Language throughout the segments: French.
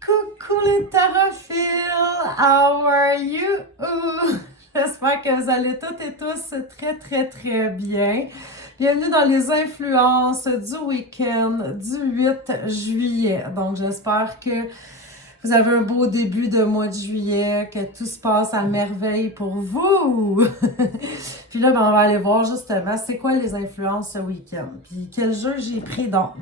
Coucou les tarophiles, how are you? J'espère que vous allez toutes et tous très bien. Bienvenue dans les influences du week-end du 8 juillet. Donc j'espère que vous avez un beau début de mois de juillet, que tout se passe à merveille pour vous. Puis là, on va aller voir justement c'est quoi les influences ce week-end. Puis quel jeu j'ai pris donc.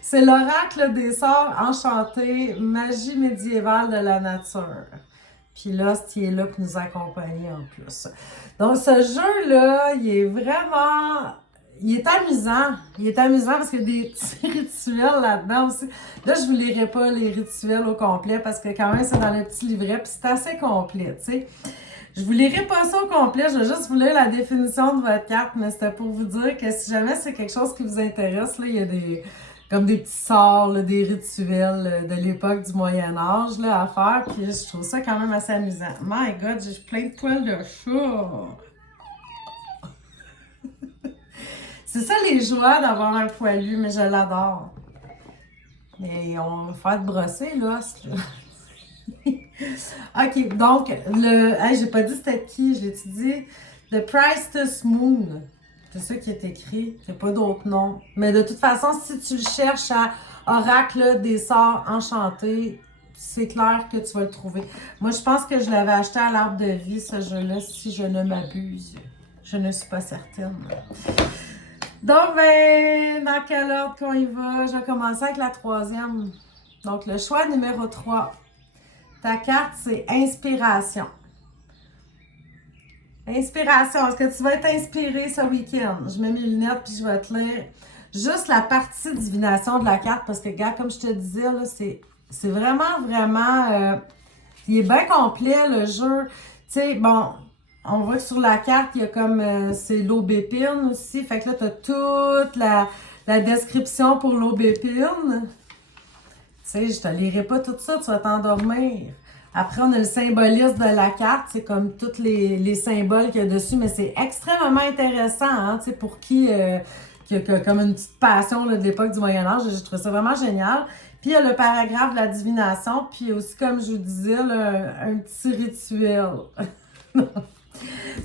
C'est l'oracle des sorts enchantés, magie médiévale de la nature. Puis là, qui est là pour nous accompagner en plus. Donc, ce jeu-là, il est amusant. Il est amusant parce qu'il y a des petits rituels là-dedans aussi. Là, je ne vous lirai pas les rituels au complet parce que quand même, c'est dans le petit livret. Puis c'est assez complet, tu sais. Je vous lirai pas ça au complet, je vais juste vous lire la définition de votre carte, mais c'était pour vous dire que si jamais c'est quelque chose qui vous intéresse, là, il y a des petits sorts, là, des rituels de l'époque du Moyen-Âge là, à faire, puis je trouve ça quand même assez amusant. My God, j'ai plein de poils de chat! C'est ça les joies d'avoir un poilu, mais je l'adore. Mais on va faire de brosser l'os, là. OK, donc, j'ai pas dit c'était qui, je l'ai-tu dit? The Priestess Moon. C'est ça qui est écrit, il n'y a pas d'autre nom. Mais de toute façon, si tu le cherches à Oracle des sorts enchantés, c'est clair que tu vas le trouver. Moi, je pense que je l'avais acheté à l'Arbre de Vie, ce jeu-là, si je ne m'abuse. Je ne suis pas certaine. Donc, dans quel ordre qu'on y va? Je vais commencer avec la troisième. Donc, le choix numéro 3. Ta carte, c'est Inspiration. Inspiration. Est-ce que tu vas être inspiré ce week-end? Je mets mes lunettes puis je vais te lire juste la partie divination de la carte parce que, gars, comme je te disais, là, c'est vraiment... il est bien complet, le jeu. Tu sais, bon, on voit que sur la carte, il y a comme... c'est l'aubépine aussi. Fait que là, tu as toute la description pour l'aubépine. Tu sais, je te lirai pas tout ça, tu vas t'endormir. Après, on a le symbolisme de la carte, c'est comme tous les symboles qu'il y a dessus, mais c'est extrêmement intéressant, hein, tu sais, pour qui a comme une petite passion là, de l'époque du Moyen-Âge, j'ai trouvé ça vraiment génial. Puis il y a le paragraphe de la divination, puis aussi, comme je vous disais, là, un petit rituel.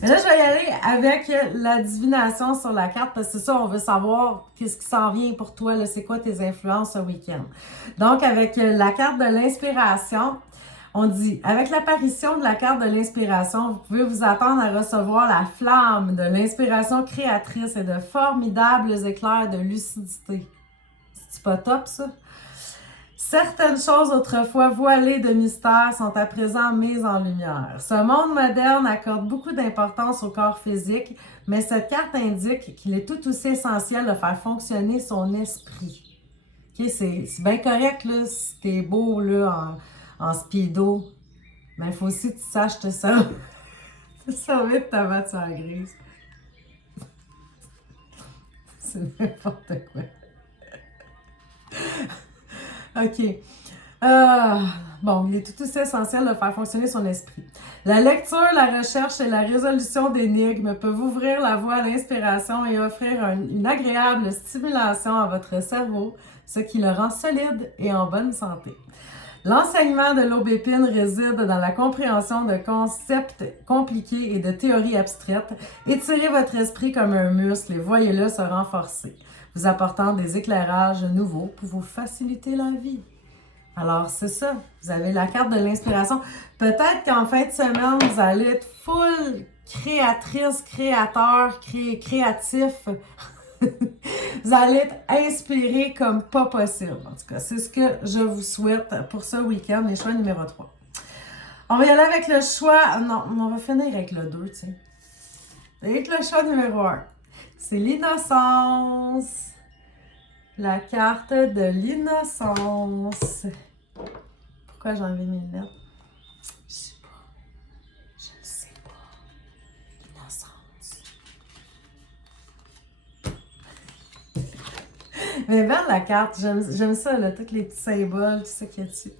Mais là, je vais y aller avec la divination sur la carte parce que c'est ça, on veut savoir qu'est-ce qui s'en vient pour toi, là, c'est quoi tes influences ce week-end. Donc, avec la carte de l'inspiration, on dit, avec l'apparition de la carte de l'inspiration, vous pouvez vous attendre à recevoir la flamme de l'inspiration créatrice et de formidables éclairs de lucidité. C'est-tu pas top, ça? Certaines choses autrefois voilées de mystère sont à présent mises en lumière. Ce monde moderne accorde beaucoup d'importance au corps physique, mais cette carte indique qu'il est tout aussi essentiel de faire fonctionner son esprit. Okay, c'est bien correct là, si t'es beau là, en speedo, mais il faut aussi que tu saches te servir de ta matière grise. C'est n'importe quoi. OK. Bon, il est tout aussi essentiel de faire fonctionner son esprit. La lecture, la recherche et la résolution d'énigmes peuvent ouvrir la voie à l'inspiration et offrir une agréable stimulation à votre cerveau, ce qui le rend solide et en bonne santé. L'enseignement de l'aubépine réside dans la compréhension de concepts compliqués et de théories abstraites. Étirez votre esprit comme un muscle et voyez-le se renforcer, vous apportant des éclairages nouveaux pour vous faciliter la vie. Alors, c'est ça. Vous avez la carte de l'inspiration. Peut-être qu'en fin de semaine, vous allez être full créatrice, créateur, créatif. Vous allez être inspiré comme pas possible. En tout cas, c'est ce que je vous souhaite pour ce week-end, les choix numéro 3. On va y aller avec le choix... Non, on va finir avec le 2, tu sais. Avec le choix numéro 1. C'est l'innocence. La carte de l'innocence. Pourquoi j'ai enlevé mes lunettes? Je sais pas. Je ne sais pas. L'innocence. Mais belle la carte. J'aime ça, là, tous les petits symboles, tout ça qu'il y a dessus.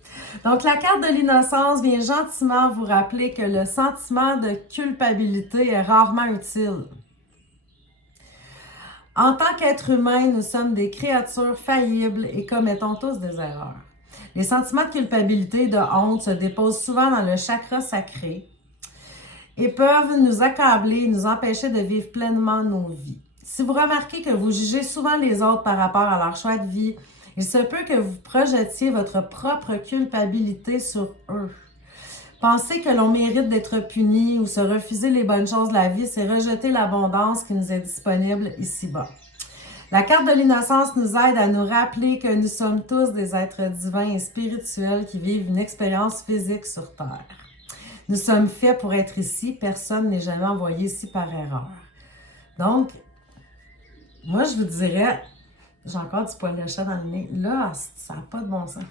Donc, la carte de l'innocence vient gentiment vous rappeler que le sentiment de culpabilité est rarement utile. En tant qu'être humain, nous sommes des créatures faillibles et commettons tous des erreurs. Les sentiments de culpabilité et de honte se déposent souvent dans le chakra sacré et peuvent nous accabler, nous empêcher de vivre pleinement nos vies. Si vous remarquez que vous jugez souvent les autres par rapport à leur choix de vie, il se peut que vous projetiez votre propre culpabilité sur eux. Penser que l'on mérite d'être puni ou se refuser les bonnes choses de la vie, c'est rejeter l'abondance qui nous est disponible ici-bas. La carte de l'innocence nous aide à nous rappeler que nous sommes tous des êtres divins et spirituels qui vivent une expérience physique sur Terre. Nous sommes faits pour être ici, personne n'est jamais envoyé ici par erreur. Donc, moi je vous dirais, j'ai encore du poil de chat dans le nez, là, ça n'a pas de bon sens.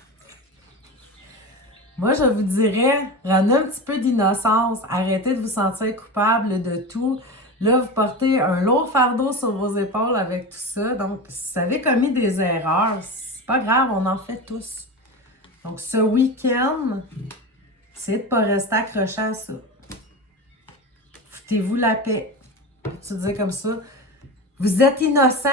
Moi, je vous dirais, ramenez un petit peu d'innocence, arrêtez de vous sentir coupable de tout. Là, vous portez un lourd fardeau sur vos épaules avec tout ça. Donc, si vous avez commis des erreurs, c'est pas grave, on en fait tous. Donc, ce week-end, essayez de ne pas rester accroché à ça. Foutez-vous la paix. Tu dis comme ça. Vous êtes innocent.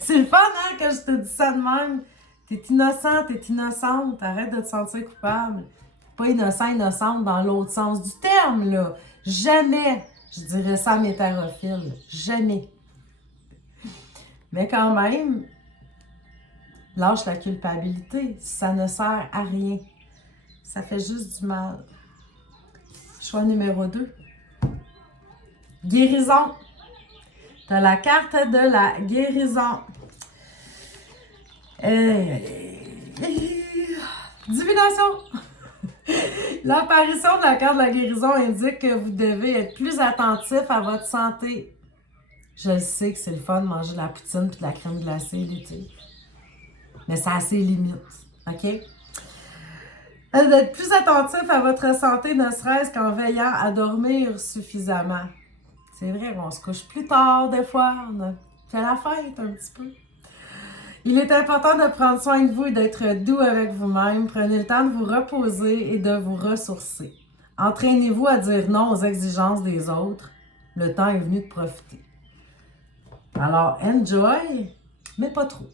C'est le fun, hein, que je te dis ça de même. T'es innocent, t'es innocente. Arrête de te sentir coupable. Pas innocent, innocente dans l'autre sens du terme, là. Jamais, je dirais ça à mes hétérophiles. Jamais. Mais quand même, lâche la culpabilité. Ça ne sert à rien. Ça fait juste du mal. Choix numéro 2. Guérison. T'as la carte de la guérison. Divination. L'apparition de la carte de la guérison indique que vous devez être plus attentif à votre santé. Je sais que c'est le fun de manger de la poutine et de la crème glacée l'été. Mais ça a ses limites, OK? D'être plus attentif à votre santé, ne serait-ce qu'en veillant à dormir suffisamment. C'est vrai, on se couche plus tard des fois, on a fait la fête un petit peu. Il est important de prendre soin de vous et d'être doux avec vous-même. Prenez le temps de vous reposer et de vous ressourcer. Entraînez-vous à dire non aux exigences des autres. Le temps est venu de profiter. Alors, enjoy, mais pas trop.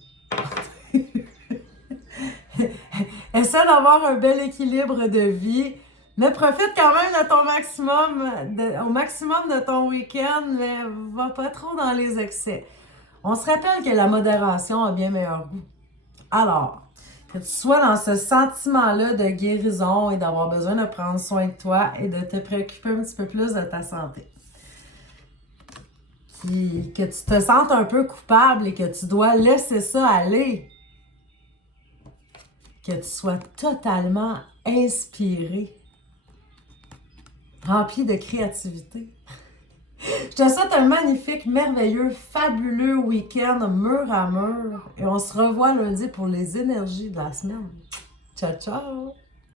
Essaie d'avoir un bel équilibre de vie, mais profite quand même de ton maximum, au maximum de ton week-end, mais va pas trop dans les excès. On se rappelle que la modération a bien meilleur goût. Alors, que tu sois dans ce sentiment-là de guérison et d'avoir besoin de prendre soin de toi et de te préoccuper un petit peu plus de ta santé. Que tu te sentes un peu coupable et que tu dois laisser ça aller. Que tu sois totalement inspiré, rempli de créativité. Je te souhaite un magnifique, merveilleux, fabuleux week-end mur à mur. Et on se revoit lundi pour les énergies de la semaine. Ciao, ciao!